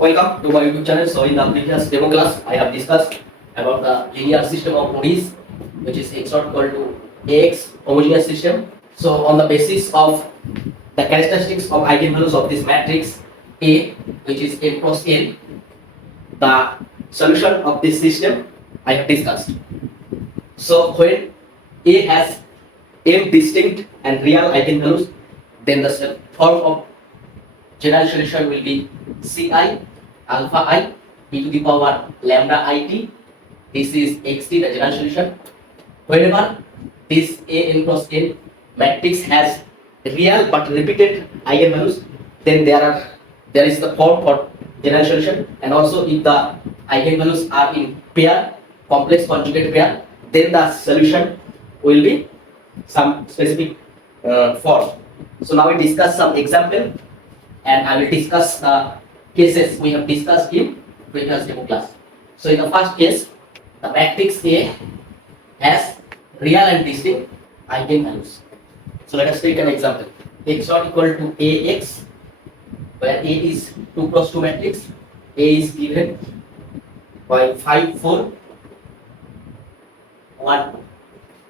Welcome to my YouTube channel. So in the previous demo class, I have discussed about the linear system of ODEs, which is x not equal to ax homogeneous system. So on the basis of the characteristics of eigenvalues of this matrix A, which is n cross n, the solution of this system I have discussed. So when A has n distinct and real eigenvalues, then the form of general solution will be Ci alpha I e to the power lambda it. This is xt, the general solution. Whenever this A n cross n matrix has real but repeated eigenvalues, then there is the form for general solution. And also if the eigenvalues are in pair, complex conjugate pair, then the solution will be some specific form. So now we discuss some example, and I will discuss the cases we have discussed in previous demo class. So in the first case, the matrix A has real and distinct eigenvalues. So let us take an example. X not equal to Ax, where A is 2 cross 2 matrix. A is given by 5, 4, 1.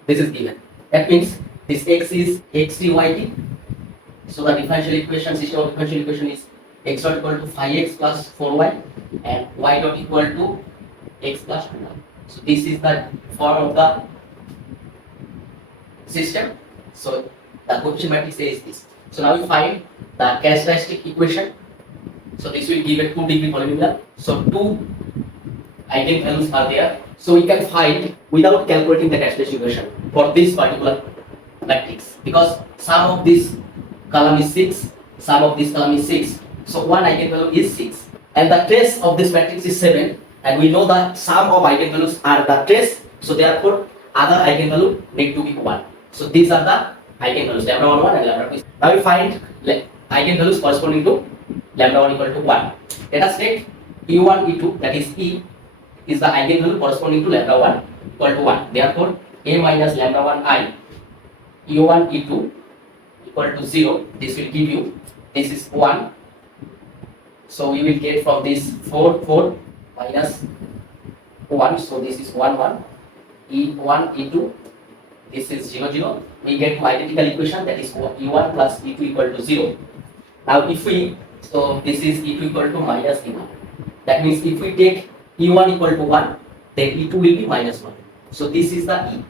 This is given. That means this x is xt yt. So the differential equation, system of differential equation is x not equal to 5x plus 4y and y not equal to x plus 2y. So this is the form of the system. So the coefficient matrix A is this. So now we find the characteristic equation. So this will give a 2-degree polynomial. So two eigenvalues are there. So we can find without calculating the characteristic equation for this particular matrix, because sum of this column is 6, sum of this column is 6. So one eigenvalue is 6. And the trace of this matrix is 7. And we know that sum of eigenvalues are the trace. So therefore other eigenvalue need to be 1. So these are the eigenvalues, lambda 1, 1 and lambda 2. Now we find eigenvalues corresponding to lambda 1 equal to 1. Let us take E1, E2, that is E is the eigenvalue corresponding to lambda 1 equal to 1. Therefore A minus lambda 1 I E1, E2 equal to 0. This will give you, this is 1. So we will get from this 4, 4 minus 1. So this is 1, 1. E1, E2, this is 0, 0. We get to identical equation, that is E1 plus E2 equal to 0. Now if we, so this is E2 equal to minus E1. That means if we take E1 equal to 1, then E2 will be minus 1. So this is the E.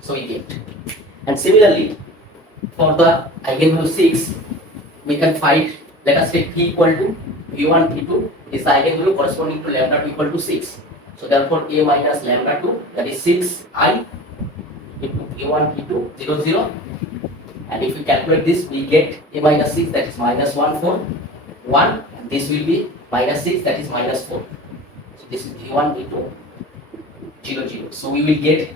So we get. And similarly, for the eigenvalue 6, we can find, let us take P equal to V1, P2 is the eigenvalue corresponding to lambda 2 equal to 6. So therefore A minus lambda 2, that is 6I into V1, P2, 0, 0. And if we calculate this, we get A minus 6, that is minus 1, 4, 1. And this will be minus 6, that is minus 4. So this is V1, P2, 0, 0. So we will get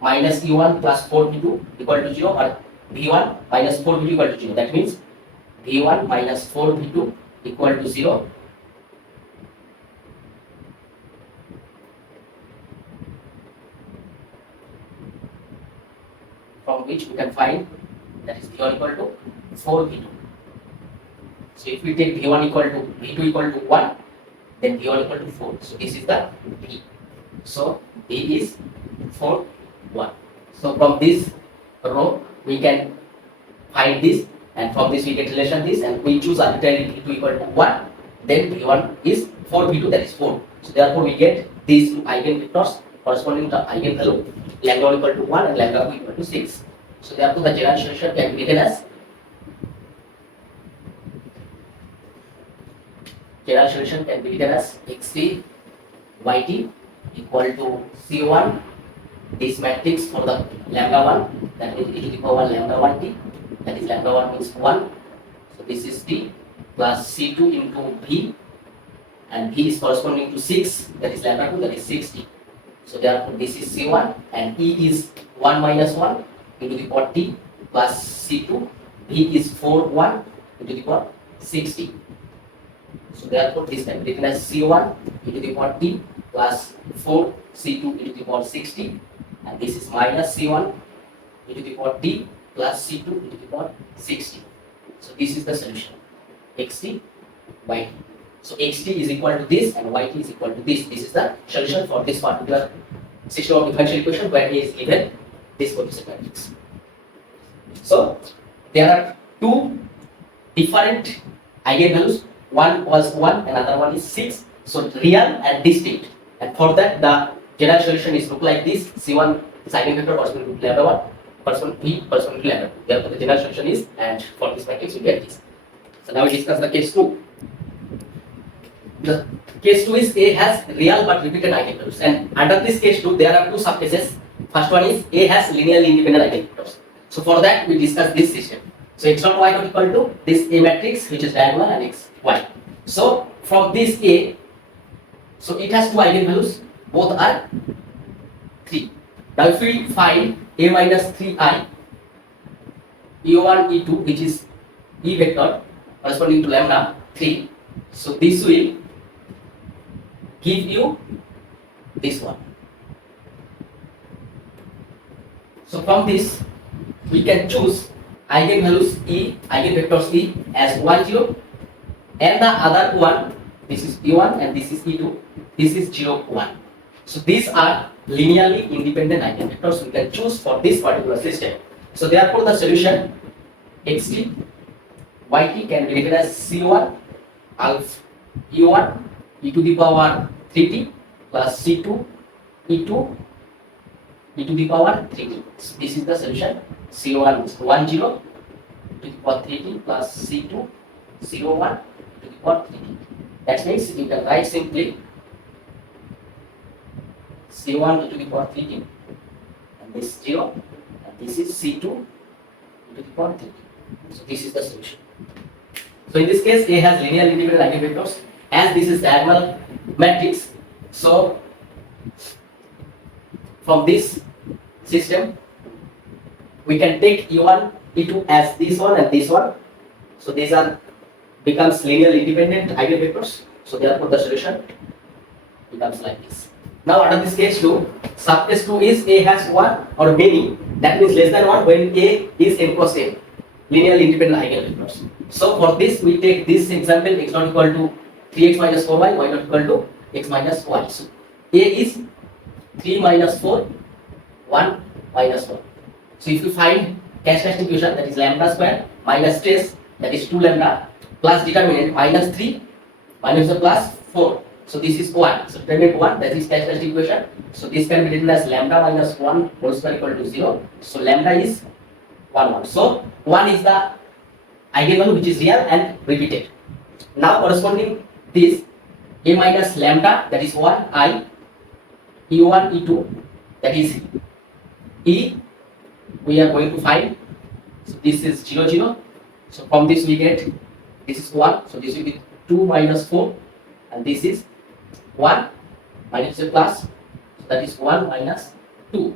minus E1 plus 4V2 equal to 0, or V1 minus 4V2 equal to 0. That means V1 minus 4V2 equal to 0. From which we can find that is V1 equal to 4V2. So if we take V1 equal to V2 equal to 1, then V1 equal to 4. So this is the V. So V is 4, 1. So from this row we can find this, and from this we get relation this, and we choose arbitrarily V2 equal to 1, then V1 is 4V2, that is 4. So therefore we get these two eigenvectors corresponding to eigenvalue lambda 1 equal to 1 and lambda 2 equal to 6. So therefore the general solution can be written as xt yt equal to C1, this matrix for the lambda 1, that means e to the power lambda 1t, that is lambda 1 means 1. So this is t plus C2 into V, and V is corresponding to 6, that is lambda 2, that is 6t. So therefore this is C1, and E is 1 minus 1 into the power t plus C2, V is 4, 1 into the power 6t. So therefore this can be written as C1 into the power t plus 4 C2 into the power 6t, and this is minus C1 into the power t plus C2 into the power 6t. So this is the solution xt by t. So xt is equal to this and yt is equal to this. This is the solution for this particular system of differential equation where he is given this coefficient matrix. So there are two different eigenvalues. One was 1 and another one is 6. So real and distinct. And for that the general solution is look like this. C1 is eigenvector corresponding to lambda 1, corresponding to corresponding to lambda 2. Therefore the general solution is, and for this matrix we get this. So now we discuss the case 2. The case 2 is A has real but repeated eigenvectors, and under this case 2 there are two subcases. First one is A has linearly independent eigenvectors. So for that we discuss this system. So x dot y dot equal to this A matrix which is diagonal and x y. So from this A, so it has two eigenvalues, both are 3. Now if we find A minus 3i e1 e2 which is E vector corresponding to lambda 3, so this will give you this one. So from this we can choose eigenvalues E, eigenvectors E as 1, 0, and the other one, this is E1 and this is E2, this is 0, 1. So these are linearly independent eigenvectors we can choose for this particular system. So therefore the solution xt yt can be written as c1 alpha e1 e to the power 3t plus c2 e2 e to the power 3t. So this is the solution. C1 is 1, 0 to the power 3t plus C2 0, 1 to the power 3t. That means you can write simply C1 e to the power 3t and this 0 and this is C2 e to the power 3t. So this is the solution. So in this case A has linear independent eigenvectors, as this is diagonal matrix. So from this system we can take E1, E2 as this one and this one. So these are becomes linearly independent eigenvectors. So therefore the solution becomes like this. Now under this case 2, subcase 2 is A has 1 or many, that means less than 1 when A is n cross n, linearly independent eigenvectors. So for this we take this example x not equal to 3x minus 4y, y not equal to x minus y. So A is 3 minus 4, 1 minus 1. So if you find characteristic equation, that is lambda square minus trace, that is 2 lambda, plus determinant minus 3 minus the plus 4. So this is 1. So determinant 1, that is characteristic equation. So this can be written as lambda minus 1 whole square equal to 0. So lambda is 1, 1. So 1 is the eigenvalue which is real and repeated. Now corresponding this A minus lambda, that is 1 I, E1 E2, that is E, we are going to find. So this is 0, 0. So from this we get, this is 1. So this will be 2 minus 4 and this is 1 minus a plus. So that is 1 minus 2.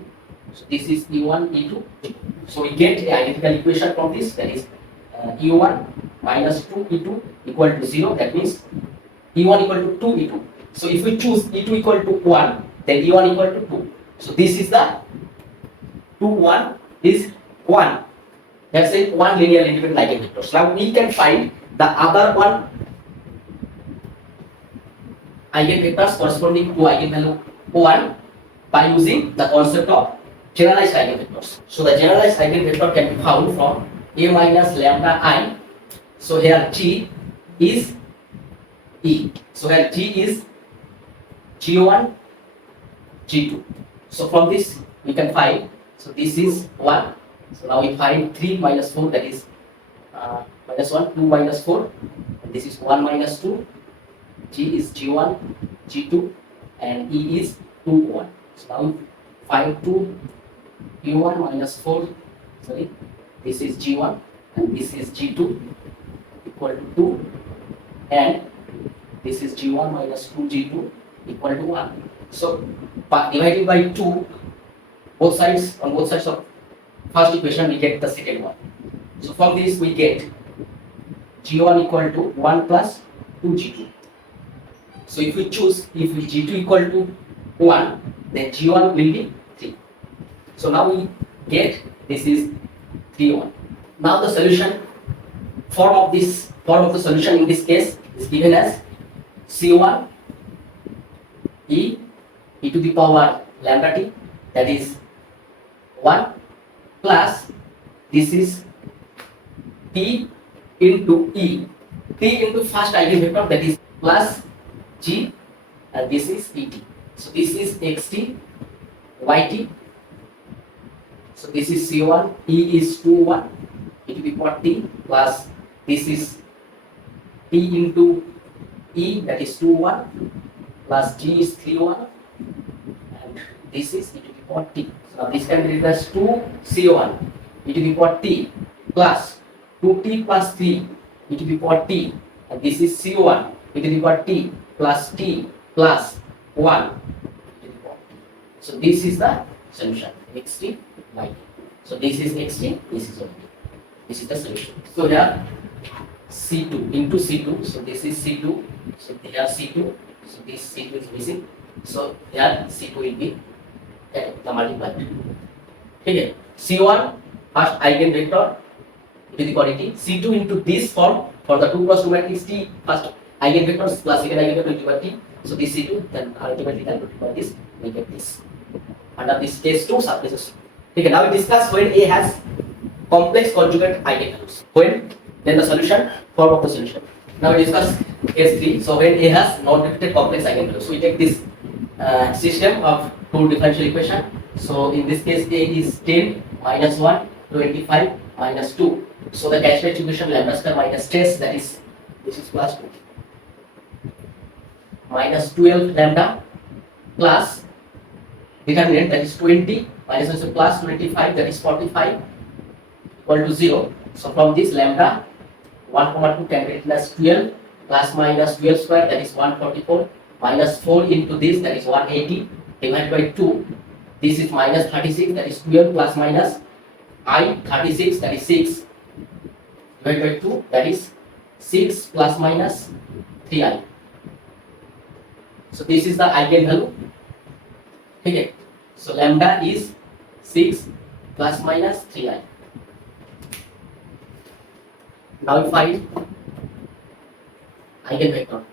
So this is E1 E2. So we get an identical equation from this, that is E1 minus 2 E2 equal to 0. That means E1 equal to 2 E2. So if we choose E2 equal to 1, then E1 equal to 2. So this is the 2, 1 is 1. That's it, one linear independent eigenvector. So now we can find the other one eigenvectors corresponding to eigenvalue 1 by using the concept of generalized eigenvectors. So the generalized eigenvector can be found from A minus lambda I. So here G is E. So here G is G1, G2. So from this we can find, so this is 1. So now we find 3 minus 4, that is minus 1, 2 minus 4, and this is 1 minus 2, G is G1, G2, and E is 2, 1. So now we find 2, E1 minus 4, sorry, this is G1, and this is G2, equal to 2, and this is G1 minus 2, G2, equal to 1. So dividing by 2, both sides, on both sides of first equation we get the second one. So from this we get G1 equal to 1 plus 2G2. So if we choose, if G2 equal to 1, then G1 will be 3. So now we get, this is 3, 1. Now the solution, form of the solution in this case is given as C1 e to the power lambda t, that is 1, plus this is t into e, t into first eigenvector, that is plus g, and this is et. So this is xt, yt. So this is C1, e is 2 1, e to the power t, plus this is t into e, that is 2 1, plus g is 3 1, and this is e to the power t. So now this can be written as 2 C1 e to the power t plus 2t plus 3 e to the power t, and this is C1 e to the power t plus 1 e to the power t. So this is the solution, xt y. So this is xt, this is yt. This is the solution. So here C2 into C2, so this is C2, so here C2, so this C2 is missing, so here C2 will be multiplied. Okay, C1 first eigenvector to the quantity, C2 into this form for the 2 cross 2 matrix T first eigenvectors plus second eigenvector to the T. So this C2 then ultimately can multiply this, we get this under this case 2 surfaces. Okay, now we discuss when A has complex conjugate eigenvalues. When, then the solution, form of the solution. Now we discuss case 3. So when A has non-repeated complex eigenvalues, so we take this system of two differential equation. So in this case A is 10 minus 1, 25 minus 2. So the characteristic equation lambda square minus test, that is this is plus 2 minus 12 lambda plus determinant, that is 20 minus also plus 25, that is 45 equal to 0. So from this lambda 1, 2 can be written as 12 plus minus 12 square, that is 144, minus 4 into this, that is 180 divided by 2. This is minus 36, that is 12 plus minus I 36, that is 6 divided by 2, that is 6 plus minus 3i. So this is the eigenvalue. Okay, so lambda is 6 plus minus 3i. Now we find eigenvector.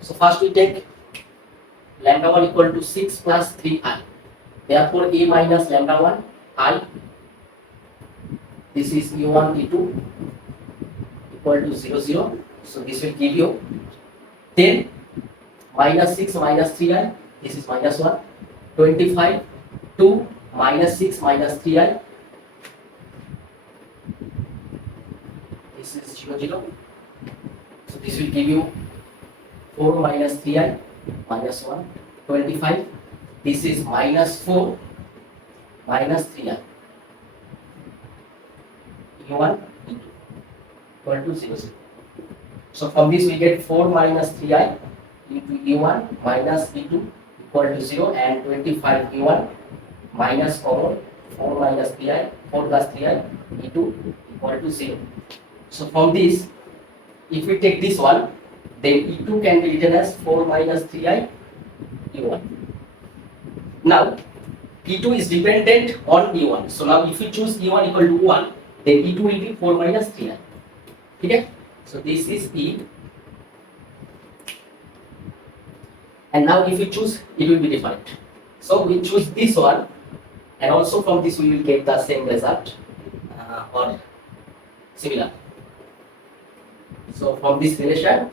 So first we take lambda 1 equal to 6 plus 3i. Therefore A minus lambda 1 I. This is E1 E2 equal to 0 0. So this will give you 10 minus 6 minus 3i. This is minus 1. 25 2 minus 6 minus 3i. This is 0 0. So this will give you 4 minus 3i minus 1. 25. This is minus 4 minus 3i. E1 E2 equal to 0 0. So from this we get 4 minus 3i into E1 minus E2 equal to 0, and 25 E1 minus 4 minus 3i, 4 plus 3i E2 equal to 0. So from this, if we take this one, then E2 can be written as 4 minus 3i E1. Now E2 is dependent on E1. So now if we choose E1 equal to 1, then E2 will be 4 minus 3i. Okay? So this is E. And now if we choose, it will be different. So we choose this one, and also from this we will get the same result or similar. So from this relation,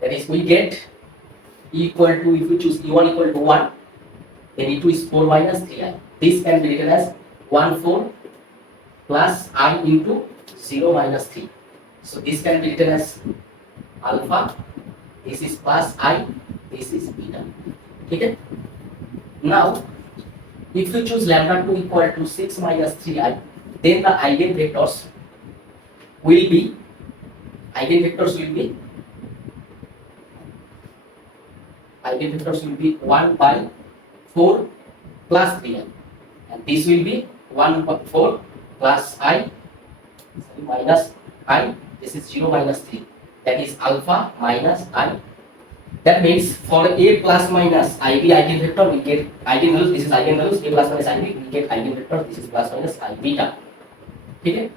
that is we get E equal to, if we choose E1 equal to 1, then E2 is 4 minus 3i. This can be written as 1 4 plus I into 0 minus 3. So this can be written as alpha, this is plus I, this is beta. Okay? Now, if you choose lambda 2 equal to 6 minus 3i, then the eigenvectors will be 1 by 4 plus 3i, and this will be 1 by 4 plus I minus I. This is 0 minus 3. That is alpha minus I. That means for A plus minus IB eigenvector, we get eigenvalues. This is eigenvalues. A plus minus IB, we get eigenvector. This is plus minus I beta. Okay.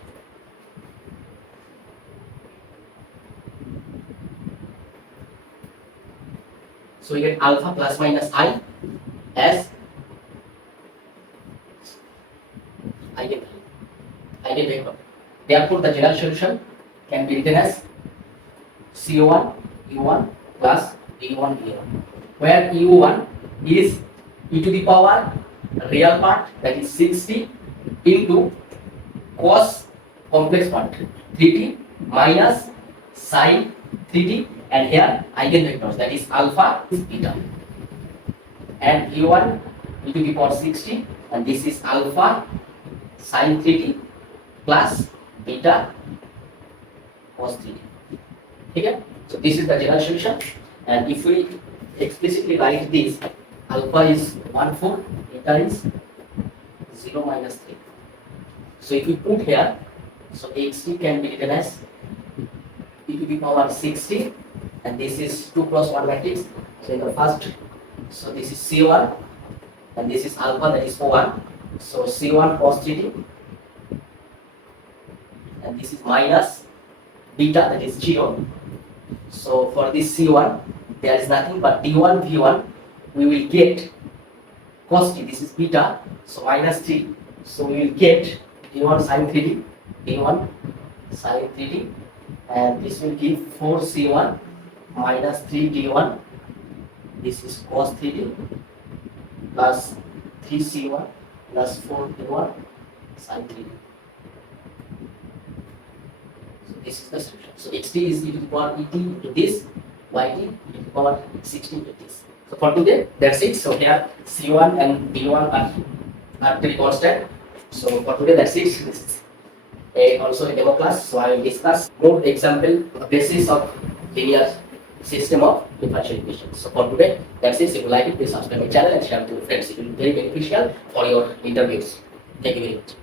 So we get alpha plus minus I as eigenvector. Therefore, the general solution can be written as CO1 U1 plus E1 E1, where U1 is e to the power real part, that is 60, into cos complex part 3t minus sin 3t, and here eigenvectors, that is alpha is beta, and E1 e to the power 60, and this is alpha sin 3t plus beta cos 3t. Okay? So this is the general solution, and if we explicitly write this, alpha is 1 4, beta is 0 minus 3. So if we put here, so xt can be written as e to the power 60, and this is 2 cross 1 matrix. So in the first, so this is C1, and this is alpha, that is O1. So C1 cos 3t, and this is minus beta, that is 0. So for this C1, there is nothing but D1 V1. We will get cos t, this is beta, so minus 3. So we will get D1 sin 3t, D1 sin 3t, and this will give 4C1 minus 3D1. This is cos 3t plus 3C1 plus 4D1 sin 3t. So this is the solution. So xt is e to the power et into this, yt e to the power 60 into this. So for today, that's it. So here C1 and D1 are arbitrary constant. So for today, that's it. This is also a demo class. So I will discuss more example basis of linear system of differential equations. So for today, that's it. If you like it, please subscribe my channel and share it to your friends. It will be very beneficial for your interviews. Thank you very much.